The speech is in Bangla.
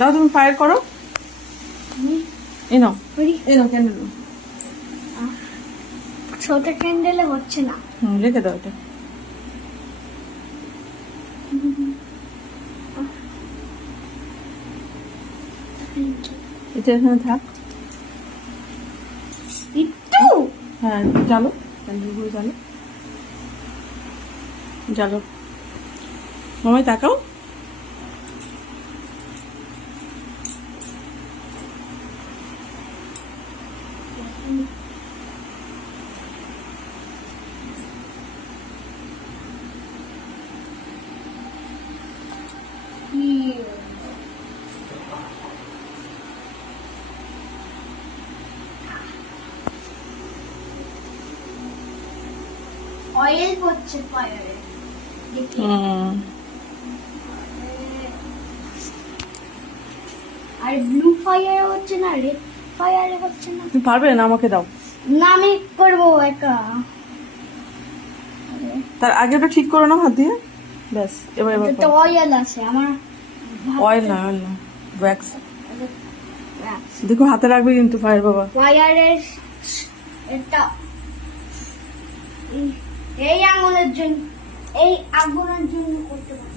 দাও তুমি ফায়ার করো। এই নাও ক্যান্ডেল। ছোট ক্যান্ডেলে হচ্ছে না। রেখে দাও এটা। এটা এখানে থাক। একটু হ্যাঁ জ্বালো, ক্যান্ডেলগুলো জ্বালো জ্বালো। মামাই তাকাও। অয়েল পড়ছে ফায়ারে। আর ব্লু ফায়ার হচ্ছে না, রেড ফায়ারে হচ্ছে না। তুমি পারবে না, আমাকে দাও। না আমি করবো একা। তার আগে ওটা ঠিক করো না হাত দিয়ে। ব্যাস এবার এবার তো অয়েল আছে আমার। অয়েল না ওয়্যাক্স। দেখো হাতে রাখবে কিন্তু ফায়ার বাবা। ফায়ারের এটা এই আগুনের জন্য করতে পারি।